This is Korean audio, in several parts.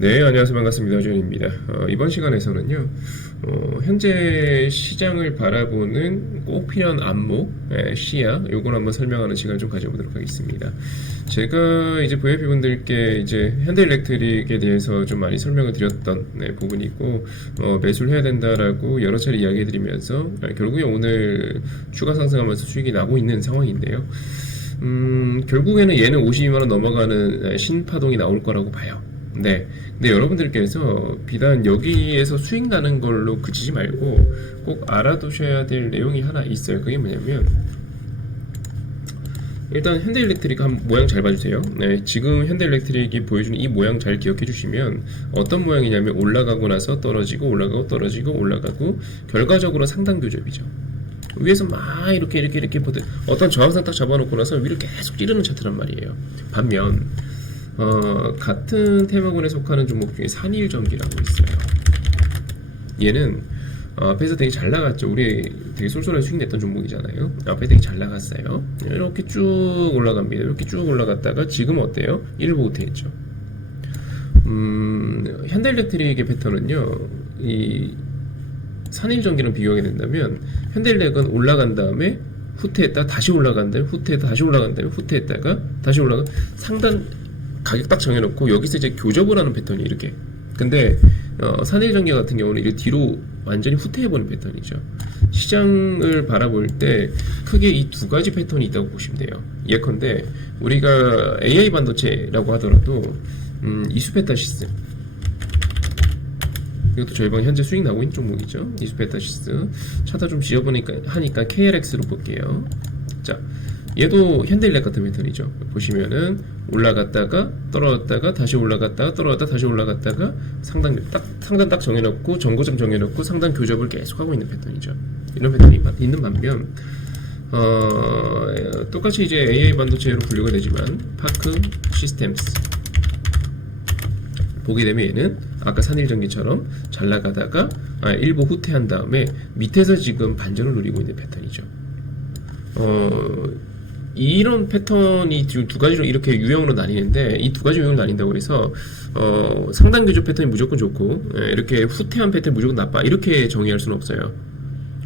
네, 안녕하세요. 반갑습니다. 조현입니다. 어, 이번 시간에서는요, 어, 현재 시장을 바라보는 꼭 필요한 안목, 예, 시야, 요걸 한번 설명하는 시간 좀 가져보도록 하겠습니다. 제가 이제 VIP 분들께 이제 현대일렉트릭에 대해서 좀 많이 설명을 드렸던 네, 부분이고, 어, 매수를 해야 된다라고 여러 차례 이야기해 드리면서, 예, 결국에 오늘 추가 상승하면서 수익이 나고 있는 상황인데요. 음, 결국에는 얘는 52만원 넘어가는 예, 신파동이 나올 거라고 봐요. 네. 근데 여러분들께서 비단 여기에서 수익 나는 걸로 그치지 말고 꼭 알아두셔야 될 내용이 하나 있어요. 그게 뭐냐면 일단 현대일렉트릭 한 모양 잘 봐주세요. 네, 지금 현대일렉트릭이 보여주는 이 모양 잘 기억해 주시면 어떤 모양이냐면 올라가고 나서 떨어지고 올라가고 떨어지고 올라가고 결과적으로 상단 교접이죠. 위에서 막 이렇게 이렇게 이렇게 보듯 어떤 저항선 딱 잡아놓고 나서 위를 계속 찌르는 차트란 말이에요. 반면 어, 같은 테마군에 속하는 종목 중에 산일전기라고 있어요. 얘는 어, 앞에서 되게 잘 나갔죠. 우리 되게 쏠쏠하게 수익 냈던 종목이잖아요. 앞에 되게 잘 나갔어요. 이렇게 쭉 올라갑니다. 이렇게 쭉 올라갔다가 지금 어때요? 1보 후퇴했죠. 음, 현대일렉트릭의 패턴은요, 이 산일전기랑 비교하게 된다면 현대일렉은 올라간 다음에 후퇴했다 다시 올라간 다음에 후퇴했다 다시 올라간 다음에 후퇴했다가 다시 올라가 상단 가격 딱 정해놓고 여기서 이제 교접을 하는 패턴이 이렇게 근데 어, 산일전기 같은 경우는 이렇게 뒤로 완전히 후퇴해버리는 패턴이죠 시장을 바라볼 때 크게 이 두 가지 패턴이 있다고 보시면 돼요 예컨대 우리가 AI 반도체라고 하더라도 음, 이수페타시스 이것도 저희 방 현재 수익 나고 있는 종목이죠. 이수페타시스. 차다 좀 지어보니까 하니까 KLX로 볼게요. 자, 얘도 현대일렉 같은 패턴이죠. 보시면은 올라갔다가 떨어졌다가 다시 올라갔다가 떨어졌다 다시 올라갔다가 상단 딱 상단 딱 정해놓고 정고점 정해놓고 상단 교접을 계속 하고 있는 패턴이죠. 이런 패턴이 있는 반면 어, 똑같이 이제 AI 반도체로 분류가 되지만 파크 시스템스 보게 되면 얘는 아까 산일전기처럼 잘 나가다가 아, 일부 후퇴한 다음에 밑에서 지금 반전을 누리고 있는 패턴이죠. 어, 이런 패턴이 지금 두 가지로 이렇게 유형으로 나뉘는데 이 두 가지 유형으로 나뉜다고 해서 어, 상단 교조 패턴이 무조건 좋고 예, 이렇게 후퇴한 패턴이 무조건 나빠 이렇게 정의할 수는 없어요.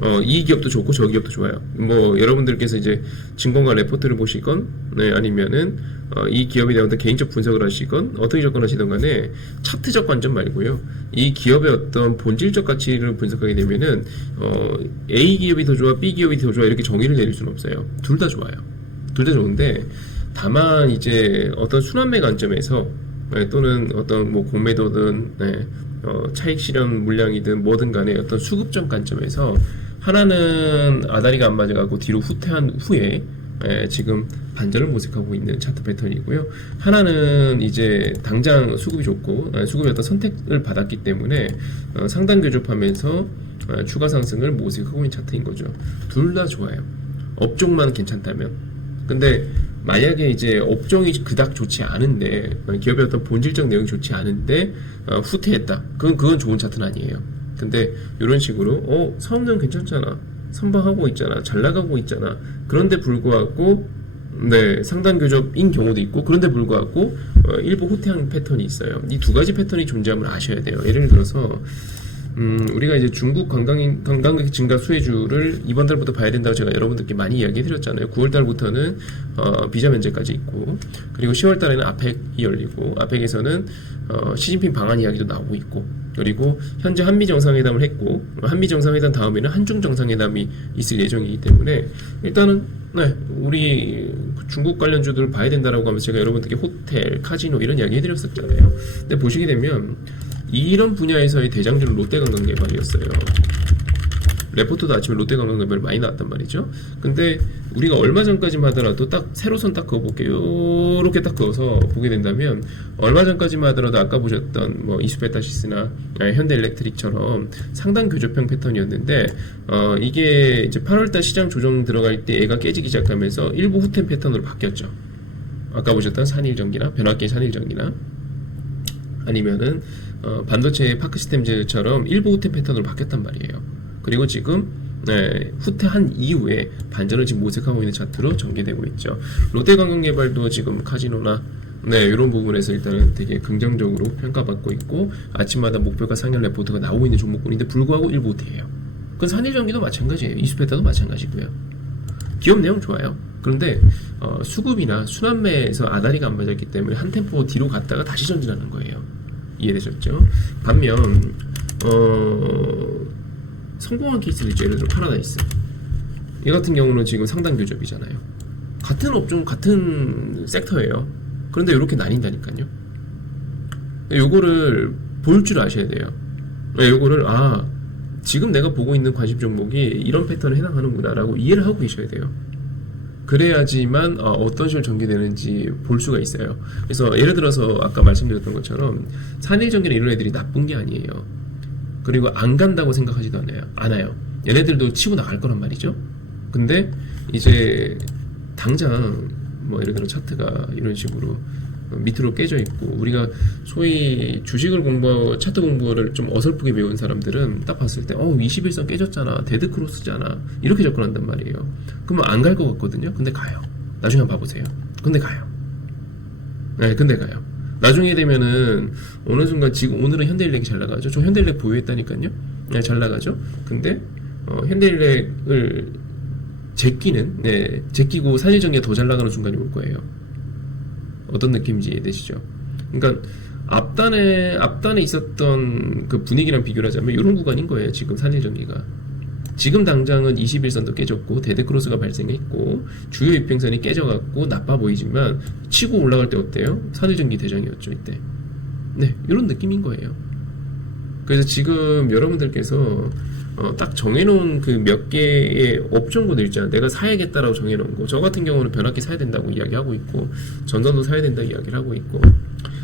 어, 이 기업도 좋고 저 기업도 좋아요. 뭐 여러분들께서 이제 증권가 레포트를 보시건 네, 아니면은 어, 이 기업에 대한 어떤 개인적 분석을 하시건 어떻게 접근하시던 간에 차트적 관점 말고요. 이 기업의 어떤 본질적 가치를 분석하게 되면은 어, A 기업이 더 좋아, B 기업이 더 좋아 이렇게 정의를 내릴 수는 없어요. 둘 다 좋아요. 둘 다 좋은데 다만 이제 어떤 순환매 관점에서 네, 또는 어떤 뭐 공매도든 네, 어, 차익 실현 물량이든 뭐든 간에 어떤 수급적 관점에서 하나는 아다리가 안 맞아가고 뒤로 후퇴한 후에 예, 지금 반전을 모색하고 있는 차트 패턴이고요. 하나는 이제 당장 수급이 좋고 예, 수급이 어떤 선택을 받았기 때문에 어, 상단 교접하면서 어, 추가 상승을 모색하고 있는 차트인 거죠. 둘 다 좋아요. 업종만 괜찮다면. 근데 만약에 이제 업종이 그닥 좋지 않은데 어, 기업의 어떤 본질적 내용이 좋지 않은데 어, 후퇴했다. 그건 그건 좋은 차트는 아니에요. 근데 이런 식으로 어 사업내용 괜찮잖아. 선방하고 있잖아. 잘 나가고 있잖아. 그런데 불구하고 네 상단 교접인 경우도 있고 그런데 불구하고 어, 일부 후퇴한 패턴이 있어요. 이 두 가지 패턴이 존재함을 아셔야 돼요. 예를 들어서 음, 우리가 이제 중국 관광인, 관광객 증가 수혜주를 이번 달부터 봐야 된다고 제가 여러분들께 많이 이야기 드렸잖아요. 9월 달부터는 어, 비자 면제까지 있고, 그리고 10월 달에는 아펙이 열리고, 아펙에서는 어, 시진핑 방한 이야기도 나오고 있고, 그리고 현재 한미 정상회담을 했고, 한미 정상회담 다음에는 한중 정상회담이 있을 예정이기 때문에 일단은 네, 우리 중국 관련주들을 봐야 된다라고 하면서 제가 여러분들께 호텔, 카지노 이런 이야기 해드렸었잖아요. 근데 보시게 되면 이런 분야에서의 대장주는 롯데관광개발이었어요. 레포트도 아침에 롯데관광개발 많이 나왔단 말이죠. 근데 우리가 얼마 전까지만 하더라도 딱 세로선 딱 그어볼게요. 이렇게 딱 그어서 보게 된다면 얼마 전까지만 하더라도 아까 보셨던 뭐 이수페타시스나 현대일렉트릭처럼 상당 교조평 패턴이었는데 어 이게 이제 8월달 시장 조정 들어갈 때 애가 깨지기 시작하면서 일부 후퇴 패턴으로 바뀌었죠. 아까 보셨던 산일전기나 변압기 산일전기나 아니면은 어, 반도체 파크 시스템즈처럼 일부 후퇴 패턴으로 바뀌었단 말이에요. 그리고 지금 네, 후퇴한 이후에 반전을 지금 모색하고 있는 차트로 전개되고 있죠. 롯데관광개발도 지금 카지노나 네, 이런 부분에서 일단은 되게 긍정적으로 평가받고 있고 아침마다 목표가 상향 레포트가 나오고 있는 종목군인데 불구하고 일부 호태예요. 그건 산일전기도 마찬가지예요. 이수페타도 마찬가지고요. 기업 내용 좋아요. 그런데 어, 수급이나 순환매에서 아다리가 안 맞았기 때문에 한 템포 뒤로 갔다가 다시 전진하는 거예요. 이해되셨죠? 반면 어, 성공한 케이스를 있죠. 예를 들어 파라다이스. 이 같은 경우는 지금 상당 교접이잖아요. 같은 업종, 같은 섹터예요. 그런데 이렇게 나뉜다니까요. 요거를 볼 줄 아셔야 돼요. 네, 요거를 아 지금 내가 보고 있는 관심 종목이 이런 패턴에 해당하는구나라고 이해를 하고 계셔야 돼요. 그래야지만 어, 떤 식으로 전개되는지 볼 수가 있어요. 그래서 예를 들어서 아까 말씀드렸던 것처럼 산일 전개는 이런 애들이 나쁜 게 아니에요. 그리고 안 간다고 생각하지도 않아요. 않아요. 얘네들도 치고 나갈 거란 말이죠. 근데 이제 당장 뭐 예를 들어 차트가 이런 식으로 밑으로 깨져 있고 우리가 소위 주식을 공부 차트 공부를 좀 어설프게 배운 사람들은 딱 봤을 때 어 21선 깨졌잖아. 데드 크로스잖아. 이렇게 접근한단 말이에요. 그러면 안 갈 것 같거든요. 근데 가요. 나중에 한번 봐 보세요. 근데 가요. 네 근데 가요. 나중에 되면은 어느 순간 지금 오늘은 현대일렉이 잘 나가죠? 저 현대일렉 보유했다니까요? 네, 잘 나가죠? 근데 어, 현대일렉을 제끼는 네 제끼고 산일전기가 더 잘 나가는 순간이 올 거예요 어떤 느낌인지 이해되시죠? 그러니까 앞단에 앞단에 있었던 그 분위기랑 비교를 하자면 이런 구간인 거예요. 지금 산일 전기가 지금 당장은 21선도 깨졌고 데드크로스가 발생했고 주요 입행선이 깨져갖고 나빠 보이지만 치고 올라갈 때 어때요? 산일전기 대장이었죠 이때. 네 이런 느낌인 거예요. 그래서 지금 여러분들께서 어, 딱 정해놓은 그 몇 개의 업종군들 있잖아요. 내가 사야겠다라고 정해놓은 거. 저 같은 경우는 변압기 사야 된다고 이야기하고 있고, 전선도 사야 된다 이야기를 하고 있고,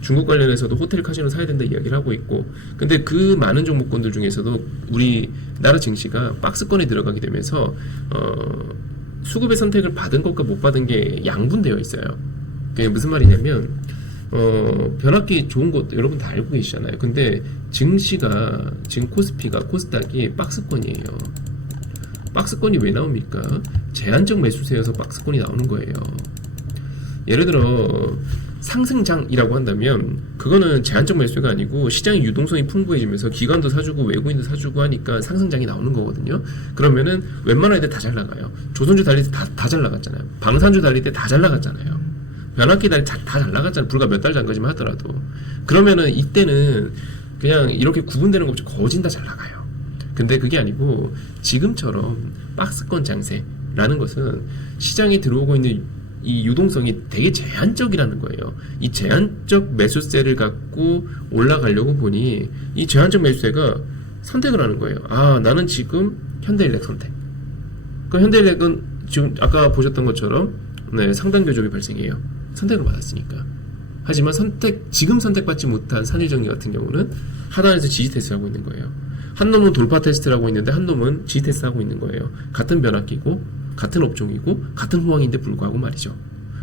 중국 관련해서도 호텔 카지노 사야 된다 이야기를 하고 있고, 근데 그 많은 종목군들 중에서도 우리 나라 증시가 박스권에 들어가게 되면서, 어, 수급의 선택을 받은 것과 못 받은 게 양분되어 있어요. 그게 무슨 말이냐면, 어, 변압기 좋은 것 여러분 다 알고 계시잖아요. 근데 증시가 지금 코스피가 코스닥이 박스권이에요. 박스권이 왜 나옵니까? 제한적 매수세여서 박스권이 나오는 거예요. 예를 들어 상승장이라고 한다면 그거는 제한적 매수가 아니고 시장의 유동성이 풍부해지면서 기관도 사주고 외국인도 사주고 하니까 상승장이 나오는 거거든요. 그러면은 웬만한 애들 다 잘 나가요. 조선주 달릴 때 다 잘 나갔잖아요. 방산주 달릴 때 다 잘 나갔잖아요. 변압기 달리 다잘 나갔잖아요. 불과 몇 달 전까지만 하더라도. 그러면은 이때는 그냥 이렇게 구분되는 거 없이 거진 다 잘 나가요. 근데 그게 아니고 지금처럼 박스권 장세라는 것은 시장에 들어오고 있는 이 유동성이 되게 제한적이라는 거예요. 이 제한적 매수세를 갖고 올라가려고 보니 이 제한적 매수세가 선택을 하는 거예요. 아, 나는 지금 현대일렉 선택. 그 현대일렉은 지금 아까 보셨던 것처럼 네, 상당 교접이 발생해요. 선택을 받았으니까. 하지만 선택 지금 선택받지 못한 산일정리 같은 경우는 하단에서 지지 테스트 하고 있는 거예요. 한 놈은 돌파 테스트를 하고 있는데 한 놈은 지지 테스트 하고 있는 거예요. 같은 변압기고 같은 업종이고 같은 호황인데 불구하고 말이죠.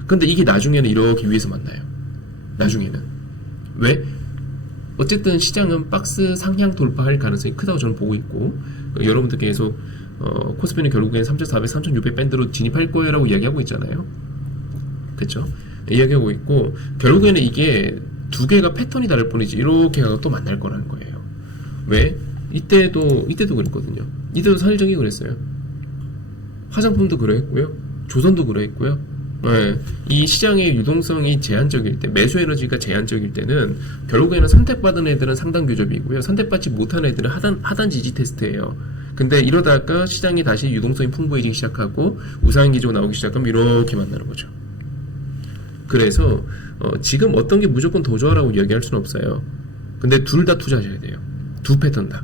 근데 이게 나중에는 이렇게 위에서 만나요. 나중에는 왜? 어쨌든 시장은 박스 상향 돌파할 가능성이 크다고 저는 보고 있고 어, 여러분들 계속 어, 코스피는 결국엔 3,400, 3,600 밴드로 진입할 거예요라고 이야기하고 있잖아요. 그렇죠? 이야기하고 있고 결국에는 이게 두 개가 패턴이 다를 뿐이지 이렇게 가서 또 만날 거라는 거예요. 왜? 이때도 이때도 그랬거든요. 이때도 산일정이 그랬어요. 화장품도 그랬고요. 조선도 그랬고요. 네, 이 시장의 유동성이 제한적일 때, 매수 에너지가 제한적일 때는 결국에는 선택받은 애들은 상당 교접이고요. 선택받지 못한 애들은 하단 하단 지지 테스트예요. 근데 이러다가 시장이 다시 유동성이 풍부해지기 시작하고 우상 기조 나오기 시작하면 이렇게 만나는 거죠. 그래서 어, 지금 어떤 게 무조건 더 좋아라고 이야기할 수는 없어요. 근데 둘 다 투자하셔야 돼요. 두 패턴 다.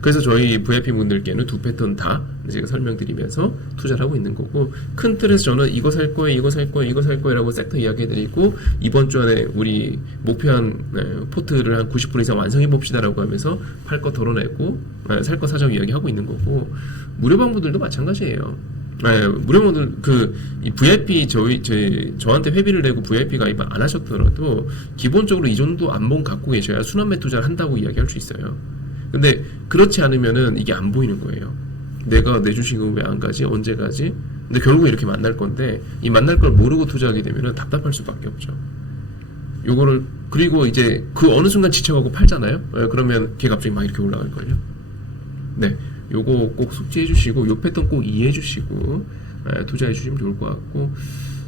그래서 저희 VIP 분들께는 두 패턴 다 제가 설명드리면서 투자를 하고 있는 거고 큰 틀에서 저는 이거 살 거예요, 이거 살 거예요, 이거 살 거예요라고 섹터 이야기해드리고 이번 주 안에 우리 목표한 네, 포트를 한 90% 이상 완성해 봅시다라고 하면서 팔 거 덜어내고 네, 살거 사자고 이야기하고 있는 거고 무료방 분들도 마찬가지예요. 네, 무료분들 그이 VIP 저희 제 저한테 회비를 내고 VIP 가입 안 하셨더라도 기본적으로 이 정도 안봉 갖고 계셔야 순환매 투자를 한다고 이야기할 수 있어요. 근데 그렇지 않으면은 이게 안 보이는 거예요. 내가 내 주식은 왜 안 가지? 언제 가지? 근데 결국에 이렇게 만날 건데 이 만날 걸 모르고 투자하게 되면은 답답할 수밖에 없죠. 요거를 그리고 이제 그 어느 순간 지쳐가고 팔잖아요. 예, 그러면 걔 갑자기 막 이렇게 올라갈 걸요. 네, 요거 꼭 숙지해 주시고 요 패턴 꼭 이해해 주시고 예, 투자해 주시면 좋을 것 같고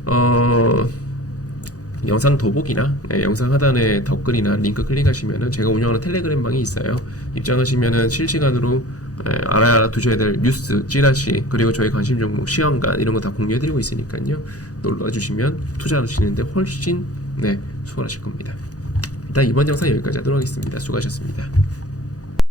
어. 영상 더보기나 예, 영상 하단에 댓글이나 링크 클릭하시면은 제가 운영하는 텔레그램 방이 있어요. 입장하시면은 실시간으로 예, 알아야 두셔야 될 뉴스, 찌라시 그리고 저희 관심 종목, 시황관 이런 거 다 공유해드리고 있으니까요. 놀러 주시면 투자하시는데 훨씬 네 수월하실 겁니다. 일단 이번 영상 여기까지 하도록 하겠습니다. 수고하셨습니다.